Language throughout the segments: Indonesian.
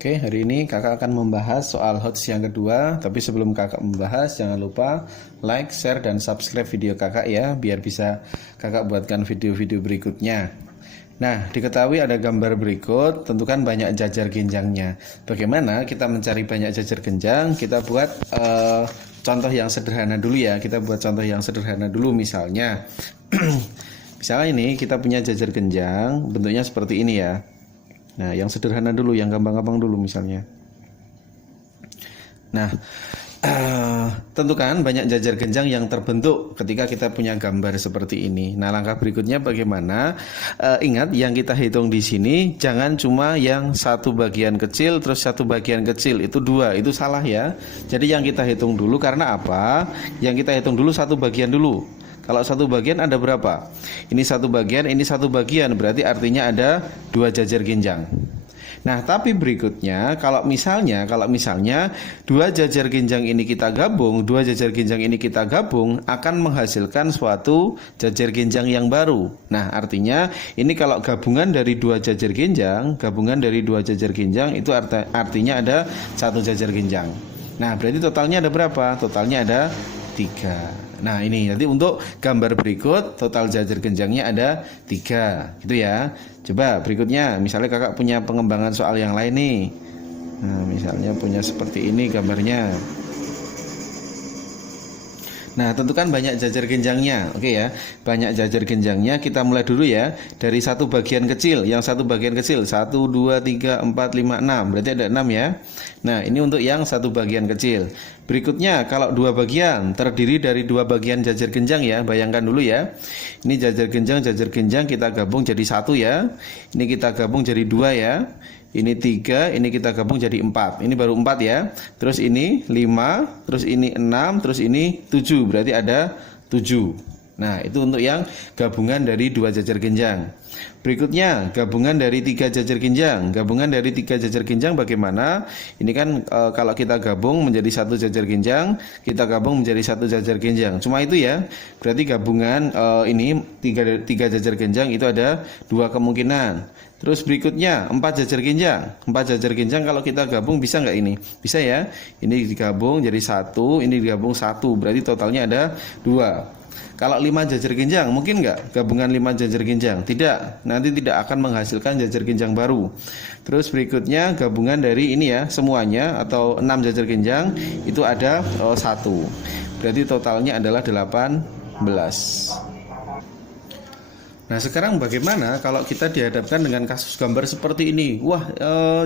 Oke, hari ini kakak akan membahas soal HOTS yang kedua. Tapi sebelum kakak membahas, jangan lupa like, share, dan subscribe video kakak ya, biar bisa kakak buatkan video-video berikutnya. Nah, diketahui ada gambar berikut, tentukan banyak jajar genjangnya. Bagaimana kita mencari banyak jajar genjang? Kita buat contoh yang sederhana dulu ya. Kita buat contoh yang sederhana dulu, misalnya. Misalnya ini kita punya jajar genjang, bentuknya seperti ini ya. Nah, yang sederhana dulu, yang gampang-gampang dulu misalnya. Nah, tentukan banyak jajar genjang yang terbentuk ketika kita punya gambar seperti ini. Nah, langkah berikutnya bagaimana? Ingat, yang kita hitung di sini jangan cuma yang satu bagian kecil terus satu bagian kecil, itu dua, itu salah ya. Jadi yang kita hitung dulu, karena apa? Yang kita hitung dulu satu bagian dulu. Kalau satu bagian ada berapa? Ini satu bagian, ini satu bagian, berarti artinya ada dua jajar genjang. Nah, tapi berikutnya kalau misalnya dua jajar genjang ini kita gabung, akan menghasilkan suatu jajar genjang yang baru. Nah, artinya ini kalau gabungan dari dua jajar genjang, itu artinya ada satu jajar genjang. Nah, berarti totalnya ada berapa? Totalnya ada 3. Nah, ini nanti untuk gambar berikut total jajar genjangnya ada 3 gitu ya. Coba berikutnya, misalnya kakak punya pengembangan soal yang lain nih. Nah, misalnya punya seperti ini gambarnya. Nah, tentukan banyak jajar genjangnya. Oke ya, banyak jajar genjangnya. Kita mulai dulu ya dari satu bagian kecil. Yang satu bagian kecil 1, 2, 3, 4, 5, 6. Berarti ada 6 ya. Nah, ini untuk yang satu bagian kecil. Berikutnya, kalau dua bagian terdiri dari dua bagian jajar genjang ya. Bayangkan dulu ya. Ini jajar genjang kita gabung jadi 1 ya. Ini kita gabung jadi 2 ya. Ini 3, ini kita gabung jadi 4. Ini baru 4 ya. Terus ini 5, terus ini 6, terus ini 7. Berarti ada 7. Nah, itu untuk yang gabungan dari dua jajar genjang. Berikutnya, gabungan dari 3 jajar genjang. Gabungan dari 3 jajar genjang bagaimana? Ini kan kalau kita gabung menjadi satu jajar genjang, kita gabung menjadi satu jajar genjang. Cuma itu ya. Berarti gabungan ini 3 jajar genjang itu ada 2 kemungkinan. Terus berikutnya 4 jajar genjang. 4 jajar genjang kalau kita gabung bisa nggak ini? Bisa ya. Ini digabung jadi 1, ini digabung 1. Berarti totalnya ada 2. Kalau 5 jajar genjang, mungkin nggak gabungan 5 jajar genjang? Tidak, nanti tidak akan menghasilkan jajar genjang baru. Terus berikutnya gabungan dari ini ya, semuanya atau 6 jajar genjang itu ada 1. Berarti totalnya adalah 18. Nah, sekarang bagaimana kalau kita dihadapkan dengan kasus gambar seperti ini? Wah,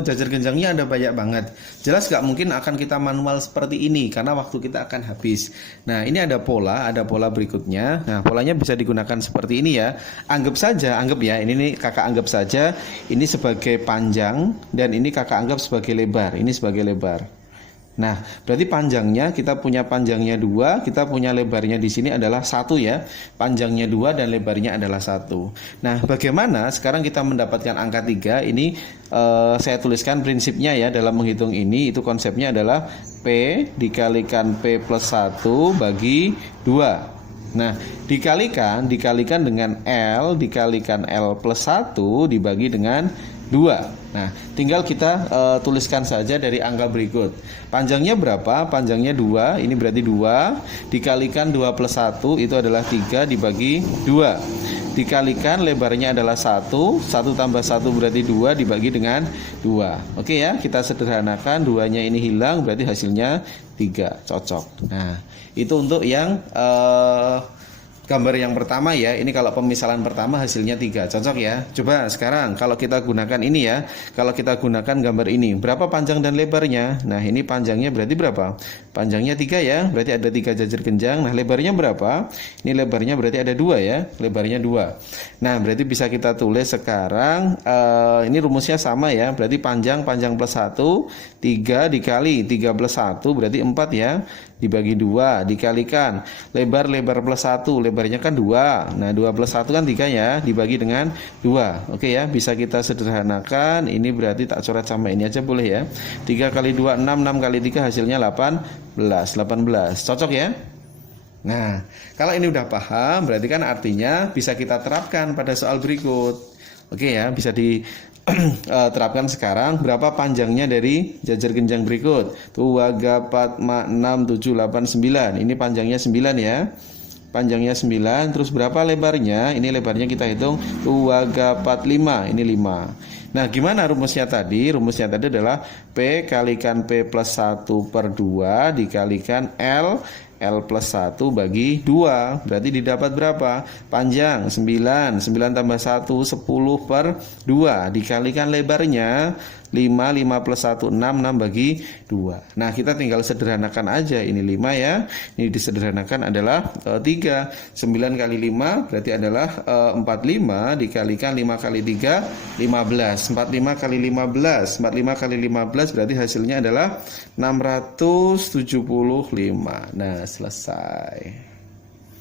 jajar genjangnya ada banyak banget. Jelas gak mungkin akan kita manual seperti ini karena waktu kita akan habis. Nah, ini ada pola berikutnya. Nah, polanya bisa digunakan seperti ini ya. Anggap ya, ini nih kakak anggap saja ini sebagai panjang dan ini kakak anggap sebagai lebar. Ini sebagai lebar. Nah, berarti panjangnya kita punya panjangnya 2, kita punya lebarnya di sini adalah 1 ya. Panjangnya 2 dan lebarnya adalah 1. Nah, bagaimana sekarang kita mendapatkan angka 3? Ini saya tuliskan prinsipnya ya dalam menghitung ini. Itu konsepnya adalah P dikalikan P plus 1 bagi 2. Nah, dikalikan dengan L dikalikan L plus 1 dibagi dengan 2. Nah, tinggal kita tuliskan saja dari angka berikut. Panjangnya berapa? Panjangnya 2, ini berarti 2. Dikalikan 2 plus 1 itu adalah 3 dibagi 2. Dikalikan lebarnya adalah 1. 1 tambah 1 berarti 2 dibagi dengan 2. Oke ya, kita sederhanakan, 2-nya ini hilang berarti hasilnya 3. Cocok. Nah, itu untuk yang gambar yang pertama ya. Ini kalau pemisalan pertama hasilnya 3. Cocok ya. Coba sekarang kalau kita gunakan ini ya. Kalau kita gunakan gambar ini, berapa panjang dan lebarnya? Nah, ini panjangnya berarti berapa? Panjangnya 3 ya. Berarti ada 3 jajar genjang. Nah, lebarnya berapa? Ini lebarnya berarti ada 2 ya. Lebarnya 2. Nah, berarti bisa kita tulis sekarang ini rumusnya sama ya. Berarti panjang plus 1, 3 dikali 3 plus 1 berarti 4 ya. Dibagi 2, dikalikan lebar plus 1, lebarnya kan 2. Nah, 2 plus 1 kan 3 ya, dibagi dengan 2. Oke ya, bisa kita sederhanakan. Ini berarti tak coret sama ini aja boleh ya. 3 kali 2 6, 6 kali 3 hasilnya 18. Cocok ya? Nah, kalau ini udah paham berarti kan artinya bisa kita terapkan pada soal berikut. Oke ya, bisa terapkan sekarang. Berapa panjangnya dari jajar genjang berikut? 2, 4, 6, 7, 8, 9. Ini panjangnya 9 ya. Panjangnya 9. Terus berapa lebarnya? Ini lebarnya kita hitung 2, 4, 5. Ini 5. Nah, gimana rumusnya tadi? Rumusnya tadi adalah P kalikan P plus 1 per 2 dikalikan L plus 1 bagi 2. Berarti didapat berapa? Panjang 9. 9 tambah 1, 10 per 2. Dikalikan lebarnya 5. 5 plus 1, 6. 6 bagi 2. Nah, kita tinggal sederhanakan aja. Ini 5 ya. Ini disederhanakan adalah 3. 9 kali 5 berarti adalah 45. Dikalikan 5 kali 3, 15. 45 kali 15. 45 kali 15 berarti hasilnya adalah 675. Nah, selesai.